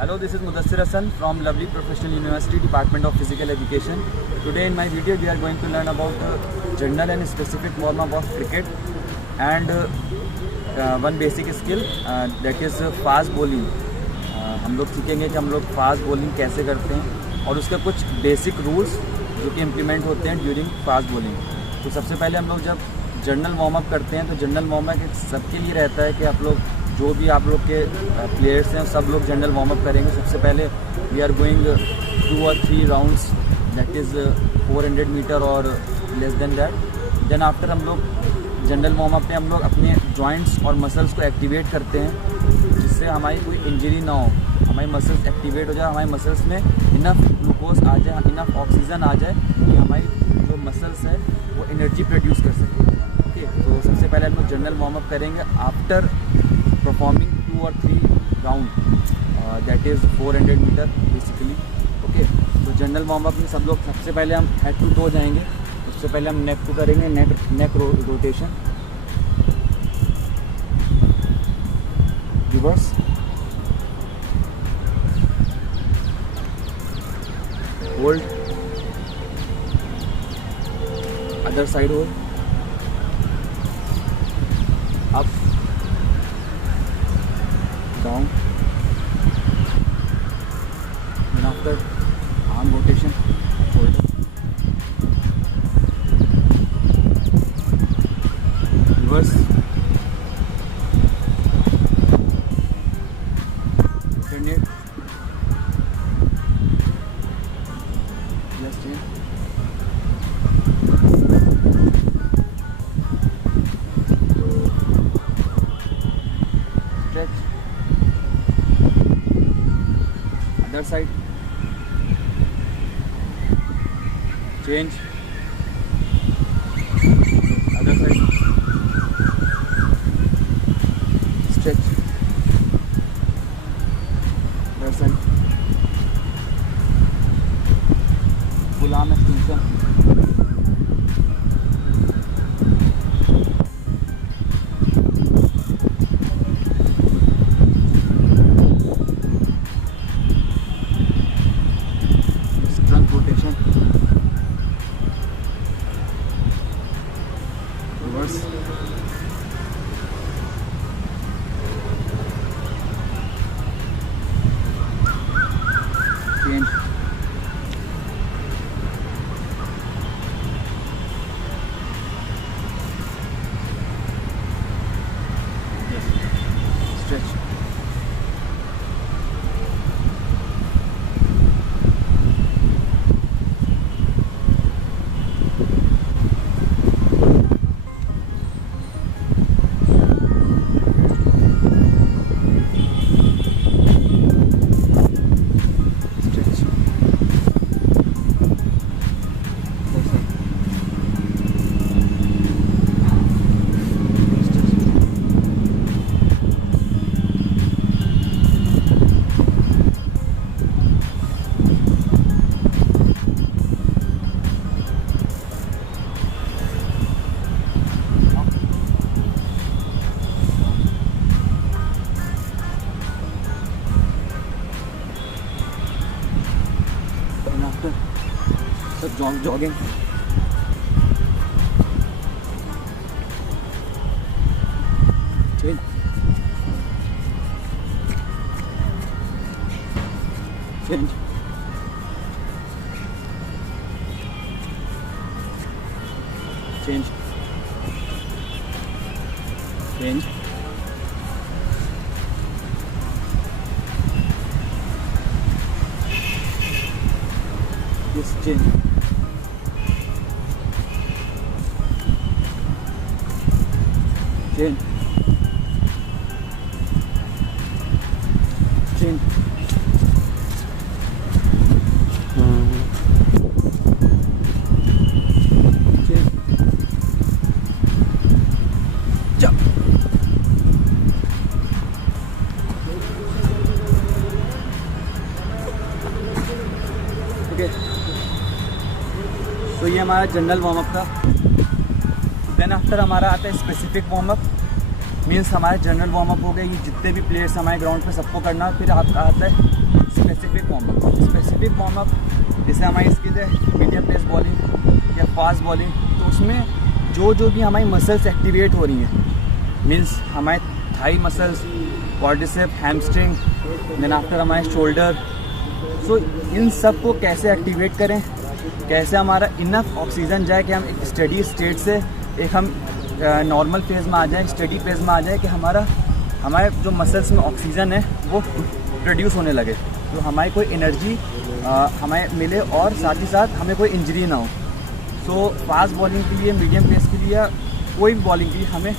Hello, this is Mudassir Hassan from Lovely Professional University Department of Physical Education. Today in my video we are going to learn about general and specific warm-up of cricket and one basic skill that is fast bowling. हम लोग सीखेंगे कि हम लोग fast bowling कैसे करते हैं और उसके कुछ बेसिक रूल्स जो कि इम्प्लीमेंट होते हैं ड्यूरिंग फास्ट बॉलिंग। तो सबसे पहले हम लोग जब जनरल वार्म अप करते हैं तो जनरल वार्म अप सबके लिए रहता है कि आप लोग जो भी आप लोग के प्लेयर्स हैं सब लोग जनरल वार्म अप करेंगे। सबसे पहले we are going 2 or 3 rounds that is 400 metre और less than that. Then after हम लोग जनरल वार्म अप में हम लोग अपने जॉइंट्स और मसल्स को एक्टिवेट करते हैं जिससे हमारी कोई इंजरी ना हो, हमारी मसल्स एक्टिवेट हो जाए, हमारी मसल्स में इनफ ग्लूकोज आ जाए, इनफ ऑक्सीजन आ जाए कि हमारी जो मसल्स है वो एनर्जी प्रोड्यूस कर सके। ओके, तो सबसे पहले हम लोग जनरल वार्म अप करेंगे after performing 2 or 3 round that is 400 metre basically. Okay, तो जनरल वार्म अप में सब लोग सबसे पहले हम हेड टू टो जाएंगे। सबसे पहले हम नेक को करेंगे neck rotation, reverse, hold, other side hold, up, down, and after arm rotation, hold, reverse, alternate, left hand, stretch, other side, change, other side, stretch, other side, full arm extension, trunk rotation, reverse, change, stretch, and after so jogging, change, change, change, change, yes, change, change, change, change, jump, okay. तो ये हमारा general warm up था। Then after हमारा आता है specific warm up, means हमारे general warm up हो गए, ये जितने भी प्लेयर्स हमारे ग्राउंड पे सबको करना। फिर आपका आता है specific warm up. Specific warm up जैसे हमारी स्किल है मीडियम पेस बॉलिंग या फास्ट बॉलिंग, तो उसमें जो भी हमारी मसल्स एक्टिवेट हो रही हैं, मीन्स हमारे thigh muscles, quadricep, hamstring, then after हमारे शोल्डर, सो इन सब को कैसे एक्टिवेट करें, कैसे हमारा इनफ ऑक्सीजन जाए कि हम एक स्टडी स्टेट से एक हम नॉर्मल फेज़ में आ जाए, स्टडी फेज़ में आ जाए कि हमारे जो मसल्स में ऑक्सीजन है वो प्रोड्यूस होने लगे, तो हमारी कोई एनर्जी हमें मिले और साथ ही साथ हमें कोई इंजरी ना हो। सो फास्ट बॉलिंग के लिए, मीडियम पेस के लिए, कोई भी बॉलिंग के लिए हमें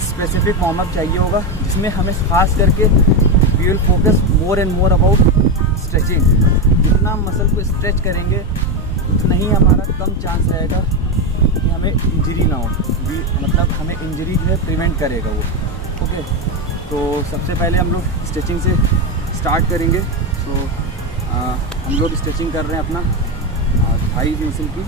स्पेसिफिक वार्म अप चाहिए होगा, जिसमें हमें खास करके we will focus more and more about stretching. जितना हम मसल को स्ट्रेच करेंगे उतना ही हमारा कम चांस रहेगा कि हमें इंजरी ना हो, मतलब हमें इंजरी जो है प्रिवेंट करेगा वो। ओके, तो सबसे पहले हम लोग स्ट्रेचिंग से स्टार्ट करेंगे। सो हम लोग स्ट्रेचिंग कर रहे हैं अपना थाई मसल की।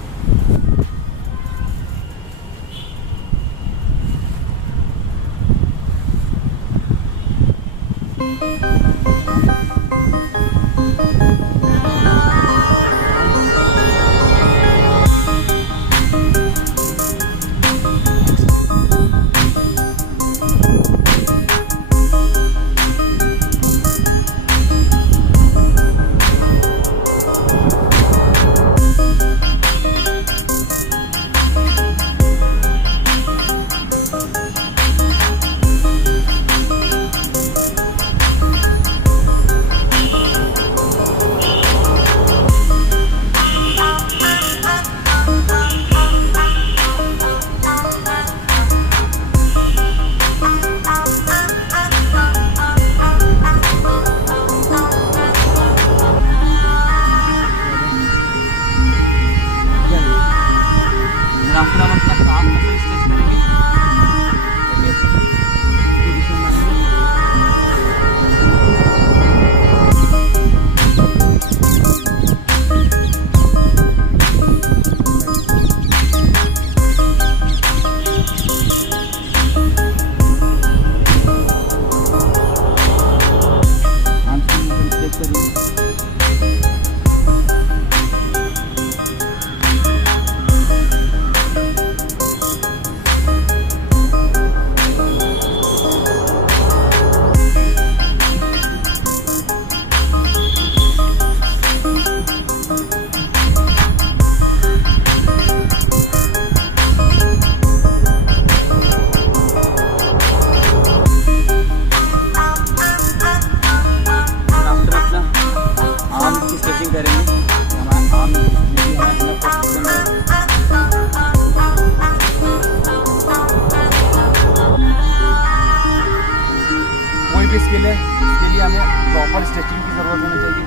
स्किल है, इसके लिए हमें प्रॉपर स्ट्रेचिंग की ज़रूरत होनी चाहिए।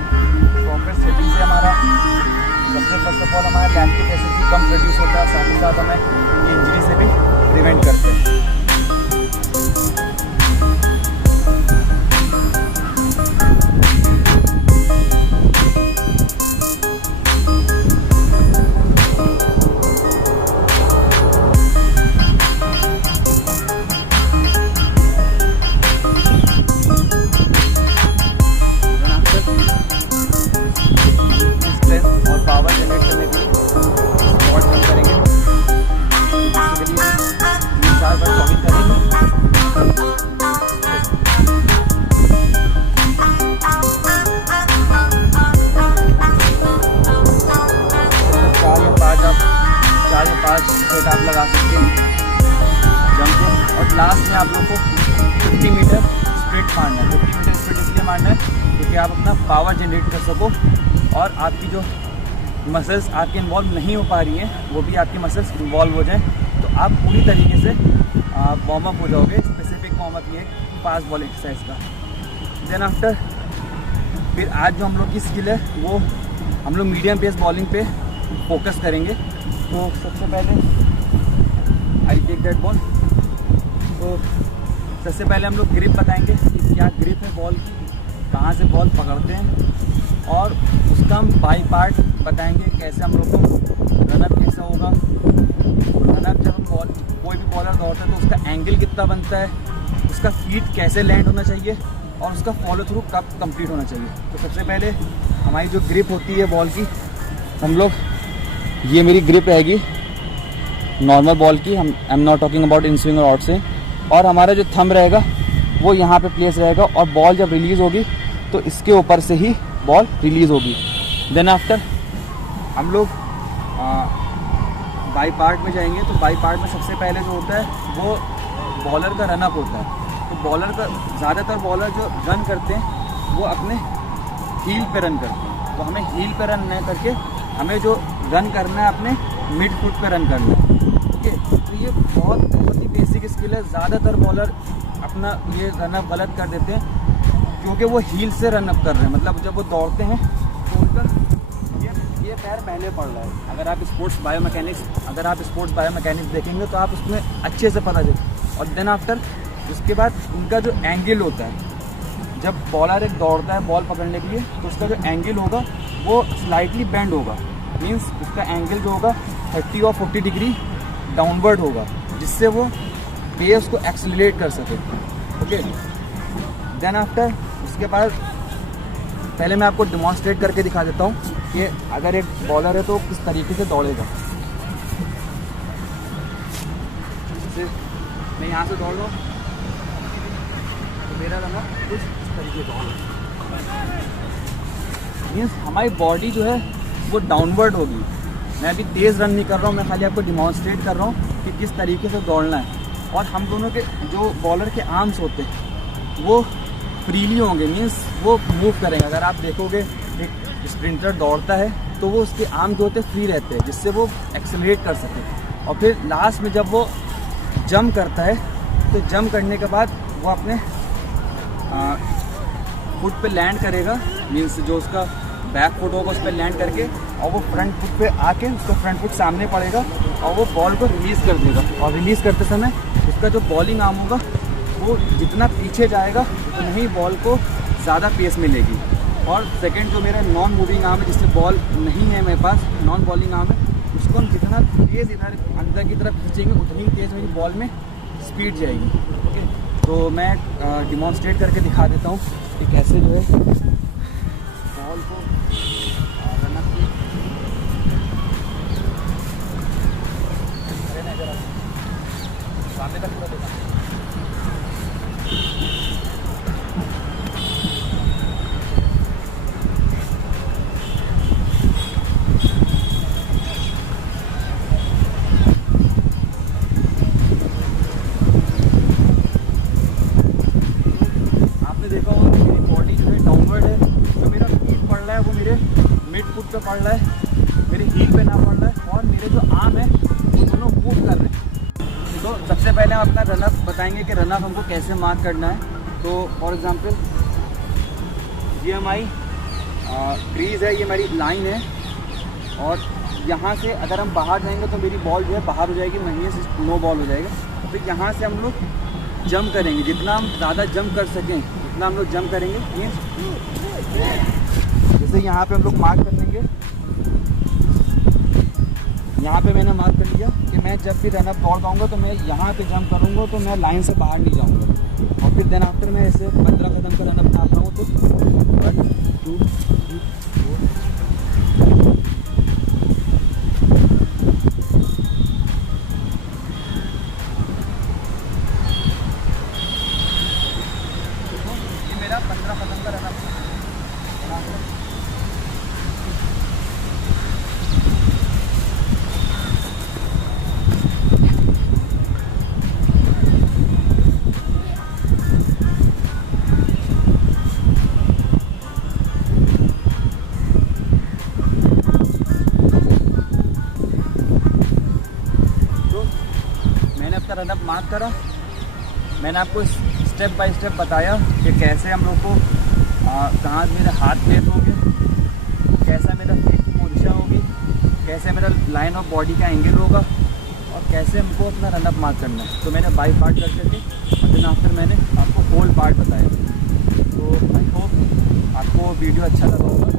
प्रॉपर स्ट्रेचिंग से हमारा सबसे फर्स्ट ऑफ ऑल हमारा लैक्टिक एसिड भी कम प्रोड्यूस होता है, साथ ही साथ हमें इंजरी से भी प्रिवेंट करते हैं। आप लगा सकते हैं जंप, और लास्ट में आप लोग को 50 मीटर स्प्रिंट मारना है। 50 मीटर स्प्रिंट इसलिए मारना है क्योंकि आप अपना पावर जनरेट कर सको और आपकी जो मसल्स आपके इन्वॉल्व नहीं हो पा रही हैं वो भी आपकी मसल्स इन्वॉल्व हो जाएं, तो आप पूरी तरीके से वार्म अप हो जाओगे। स्पेसिफिक वार्म अप ये फास्ट बॉल एक्सरसाइज का। देन आफ्टर फिर आज जो हम लोग की स्किल है वो हम लोग मीडियम पेस बॉलिंग पे फोकस करेंगे। तो सबसे पहले आई टेक दैट बॉल। तो सबसे पहले हम लोग ग्रिप बताएंगे कि क्या ग्रिप है बॉल की, कहाँ से बॉल पकड़ते हैं, और उसका हम बाई पार्ट बताएंगे कैसे हम लोग को रनअप कैसा होगा। रनअप जब हम बॉल कोई भी बॉलर दौड़ता है तो उसका एंगल कितना बनता है, उसका फीट कैसे लैंड होना चाहिए, और उसका फॉलो थ्रू कब कंप्लीट होना चाहिए। तो सबसे पहले हमारी जो ग्रिप होती है बॉल की, हम लोग, ये मेरी ग्रिप रहेगी नॉर्मल बॉल की, I am not talking about in swing और आउट स्विंग, और हमारा जो थंब रहेगा वो यहाँ पे प्लेस रहेगा, और बॉल जब रिलीज़ होगी तो इसके ऊपर से ही बॉल रिलीज़ होगी। देन आफ्टर हम लोग बाई पार्ट में जाएंगे। तो बाई पार्ट में सबसे पहले जो होता है वो बॉलर का रनअप होता है। तो बॉलर का ज़्यादातर बॉलर जो रन करते हैं वो अपने हील पे रन करते हैं, तो हमें हील पे रन नहीं करके हमें जो रन करना है अपने मिड फुट पे रन करना है। ठीक है, तो ये बहुत ही बेसिक स्किल है। ज़्यादातर बॉलर अपना ये रनअप गलत कर देते हैं क्योंकि वो हील से रनअप कर रहे हैं, मतलब जब वो दौड़ते हैं तो उनका ये पैर पहले पड़ रहा है। अगर आप स्पोर्ट्स बायोमैकेनिक्स देखेंगे तो आप उसमें अच्छे से पता चले। और देन आफ्टर उसके बाद उनका जो एंगल होता है, जब बॉलर एक दौड़ता है बॉल पकड़ने के लिए तो उसका जो एंगल होगा वो स्लाइटली बेंड होगा, मीन्स उसका एंगल जो होगा 30 और 40 डिग्री डाउनवर्ड होगा, जिससे वो पेस को एक्सेलरेट कर सके। ओके, देन आफ्टर उसके बाद पहले मैं आपको डिमॉन्स्ट्रेट करके दिखा देता हूँ कि अगर एक बॉलर है तो किस तरीके से दौड़ेगा। जैसे मैं यहाँ से दौड़ रहा हूँ तो मेरा रनअप कुछ इस तरीके से दौड़, मीन्स हमारी बॉडी जो है वो डाउनवर्ड होगी। मैं अभी तेज़ रन नहीं कर रहा हूँ, मैं खाली आपको डिमॉन्स्ट्रेट कर रहा हूँ कि किस तरीके से दौड़ना है। और हम दोनों के जो बॉलर के आर्म्स होते हैं वो फ्रीली होंगे, मीन्स वो मूव करेंगे। अगर आप देखोगे एक स्प्रिंटर दौड़ता है तो वो उसके आर्म जो होते हैं फ्री रहते हैं, जिससे वो एक्सेलरेट कर सके। और फिर लास्ट में जब वो जंप करता है तो जंप करने के बाद वो अपने फुट पे लैंड करेगा, मीन्स जो उसका बैक फुट होगा उस पर लैंड करके, और वो फ्रंट फुट पे आके उसका फ्रंट फुट सामने पड़ेगा और वो बॉल को रिलीज़ कर देगा। और रिलीज़ करते समय उसका जो बॉलिंग आर्म होगा वो जितना पीछे जाएगा उतना ही बॉल को ज़्यादा पेस मिलेगी। और सेकंड जो मेरा नॉन मूविंग आर्म है, जिससे बॉल नहीं है मेरे पास, नॉन बॉलिंग आर्म है, उसको हम जितना तेज़ इधर अंदर की तरफ खींचेंगे उतनी तेज़ मेरी बॉल में स्पीड जाएगी। ओके, तो मैं डिमॉन्स्ट्रेट करके दिखा देता हूँ कि कैसे जो है बॉल को रनअप सामने तक पूरा देना। देखा होगा कि मेरी बॉडी जो है डाउनवर्ड है, जो मेरा फीट पड़ रहा है वो मेरे मिड फुट पे पड़ रहा है, मेरे हील पे ना पड़ रहा है, और मेरे जो आर्म है वो दोनों मूव कर रहे हैं। तो सबसे पहले हम अपना रनअप बताएंगे कि रनअप हमको कैसे मार्क करना है। तो फॉर एग्जांपल ये हमारी क्रीज है, ये हमारी लाइन है, और यहाँ से अगर हम बाहर जाएंगे तो मेरी बॉल जो है बाहर हो जाएगी, वहीं से नो बॉल हो जाएगा। तो यहाँ से हम लोग जंप करेंगे, जितना हम ज़्यादा जंप कर सकें उतना हम लोग जंप करेंगे। जैसे यहाँ पे हम लोग मार्क कर लेंगे, यहाँ पे मैंने मार्क कर लिया कि मैं जब भी रनअप दौड़ पाऊँगा तो मैं यहाँ पे जंप करूँगा तो मैं लाइन से बाहर नहीं जाऊँगा। और फिर देन आफ्टर मैं ऐसे 15 कदम का रनअप मारता हूँ तो 1 2 3 4 मेरा 15 कदम का रनअप। मैंने अपना रनअप मार्क करा, मैंने आपको स्टेप बाय स्टेप बताया कि कैसे हम लोग को कहाँ मेरे हाथ प्लेस होंगे, कैसा मेरा फीट की पोजीशन होगी, कैसे मेरा लाइन ऑफ बॉडी का एंगल होगा, और कैसे हमको अपना रनअप मार्क करना है। तो मैंने बाई पार्ट कर करके और देन आफ्टर मैंने आपको होल पार्ट बताया। तो आई होप आपको वीडियो अच्छा लगा होगा।